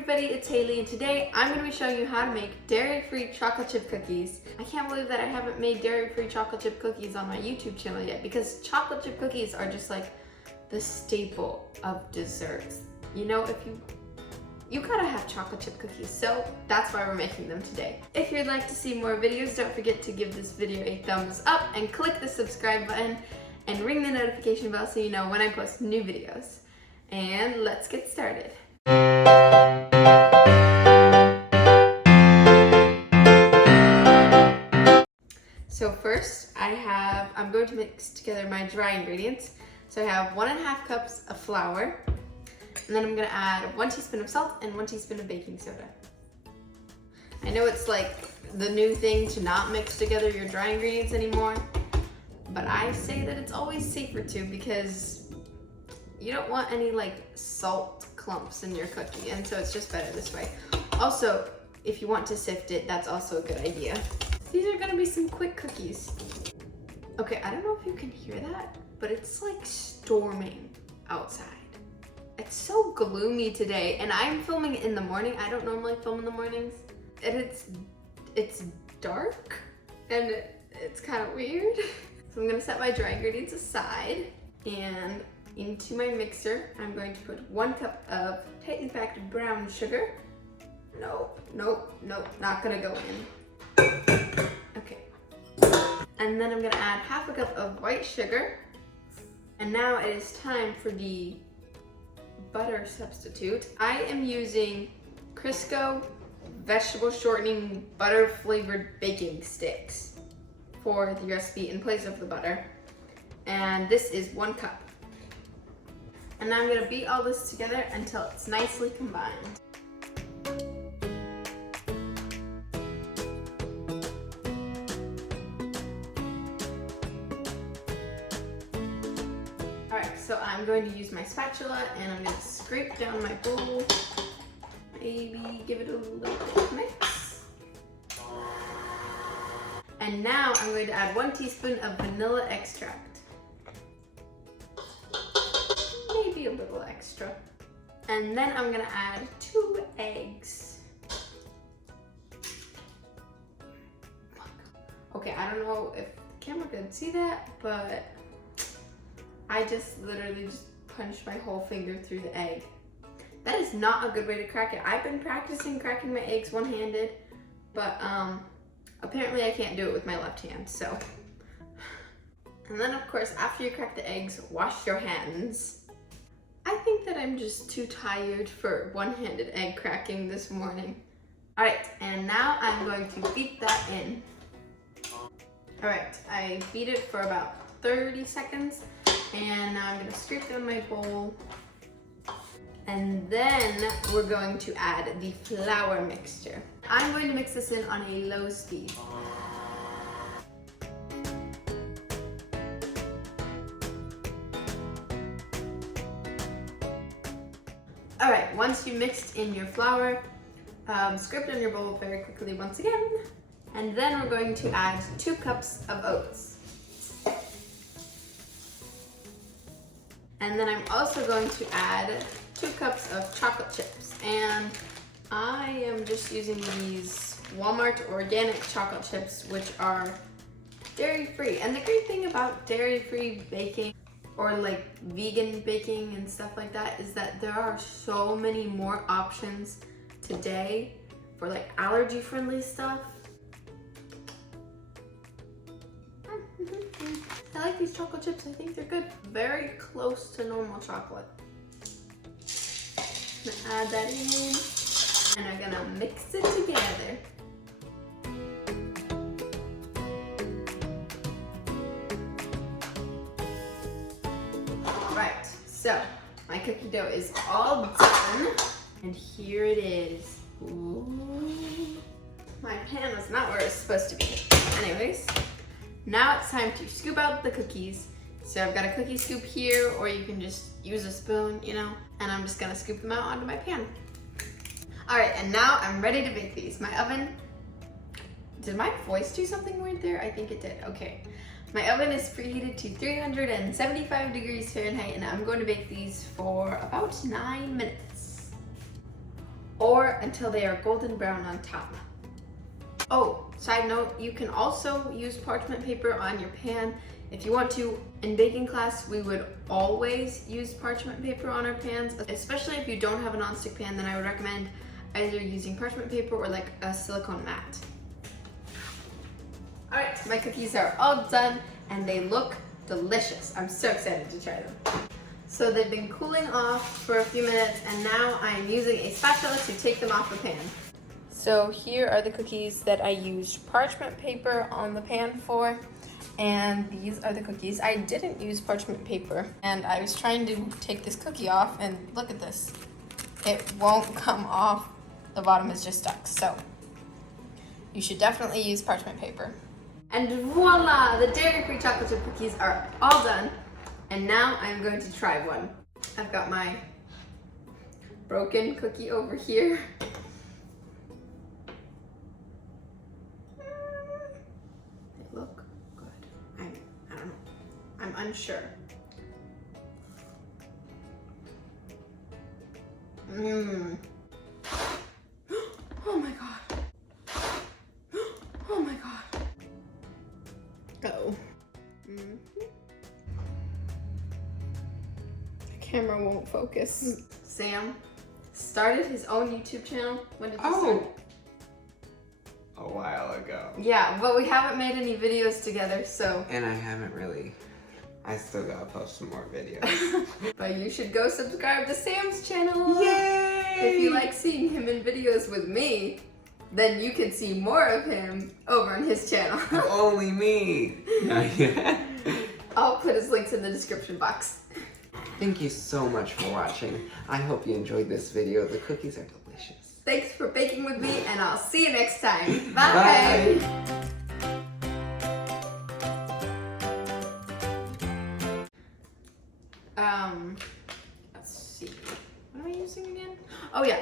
everybody, it's Hailey, and today I'm going to be showing you how to make dairy-free chocolate chip cookies. I can't believe that I haven't made dairy-free chocolate chip cookies on my YouTube channel yet, because chocolate chip cookies are just like the staple of desserts. You know, if you gotta have chocolate chip cookies, so that's why we're making them today. If you'd like to see more videos, don't forget to give this video a thumbs up and click the subscribe button and ring the notification bell so you know when I post new videos. And let's get started. So first I'm going to mix together my dry ingredients. So I have 1.5 cups of flour, and then I'm gonna add 1 teaspoon of salt and 1 teaspoon of baking soda. I know it's like the new thing to not mix together your dry ingredients anymore, but I say that it's always safer to, because you don't want any like salt clumps in your cookie, and so it's just better this way. Also, if you want to sift it, that's also a good idea. These are gonna be some quick cookies. Okay, I don't know if you can hear that, but it's like storming outside. It's so gloomy today, and I'm filming in the morning. I don't normally film in the mornings, and it's dark, and it's kind of weird. So I'm gonna set my dry ingredients aside, and into my mixer, I'm going to put 1 cup of tightly packed brown sugar. Nope, not gonna go in. Okay. And then I'm gonna add 1/2 cup of white sugar. And now it is time for the butter substitute. I am using Crisco vegetable shortening butter flavored baking sticks for the recipe in place of the butter. And this is 1 cup. And now I'm gonna beat all this together until it's nicely combined. Alright, so I'm going to use my spatula and I'm gonna scrape down my bowl. Maybe give it a little mix. And now I'm going to add 1 teaspoon of vanilla extract. Maybe a little extra. And then I'm gonna add 2 eggs. Okay, I don't know if the camera could see that, but I just literally punched my whole finger through the egg. That is not a good way to crack it. I've been practicing cracking my eggs one-handed, but apparently I can't do it with my left hand, so. And then of course, after you crack the eggs, wash your hands. I think that I'm just too tired for one-handed egg cracking this morning. All right, and now I'm going to beat that in. All right, I beat it for about 30 seconds, and now I'm gonna scrape down my bowl. And then we're going to add the flour mixture. I'm going to mix this in on a low speed. All right, once you mixed in your flour, scrape it in your bowl very quickly once again. And then we're going to add 2 cups of oats. And then I'm also going to add 2 cups of chocolate chips. And I am just using these Walmart organic chocolate chips, which are dairy-free. And the great thing about dairy-free baking, or like vegan baking and stuff like that, is that there are so many more options today for like allergy-friendly stuff. I like these chocolate chips. I think they're good. Very close to normal chocolate. I'm gonna add that in, and I'm gonna mix it together. Alright, so my cookie dough is all done, and here it is. Ooh. My pan was not where it's supposed to be. Anyways, now it's time to scoop out the cookies. So I've got a cookie scoop here, or you can just use a spoon, you know, and I'm just gonna scoop them out onto my pan. All right, and now I'm ready to bake these. My oven, did my voice do something weird there? I think it did, okay. My oven is preheated to 375 degrees Fahrenheit, and I'm going to bake these for about 9 minutes. or until they are golden brown on top. Oh, side note, you can also use parchment paper on your pan if you want to. In baking class, we would always use parchment paper on our pans, especially if you don't have a nonstick pan, then I would recommend either using parchment paper or like a silicone mat. All right, my cookies are all done and they look delicious. I'm so excited to try them. So they've been cooling off for a few minutes and now I'm using a spatula to take them off the pan. So here are the cookies that I used parchment paper on the pan for, and these are the cookies I didn't use parchment paper. And I was trying to take this cookie off and look at this. It won't come off. The bottom is just stuck. So you should definitely use parchment paper. And voila, the dairy-free chocolate chip cookies are all done. And now I'm going to try one. I've got my broken cookie over here. They look good. I don't know. I'm unsure. Oh my god. Oh my god. Uh-oh. The camera won't focus. Sam started his own YouTube channel. When did you start? A while ago. Yeah, but we haven't made any videos together, so. And I haven't really. I still gotta post some more videos. But you should go subscribe to Sam's channel. Yay! If you like seeing him in videos with me, then you can see more of him over on his channel. Only me! I'll put his links in the description box. Thank you so much for watching. I hope you enjoyed this video. The cookies are delicious. Thanks for baking with me, and I'll see you next time. Bye! Bye. Let's see. What am I using again? Oh yeah.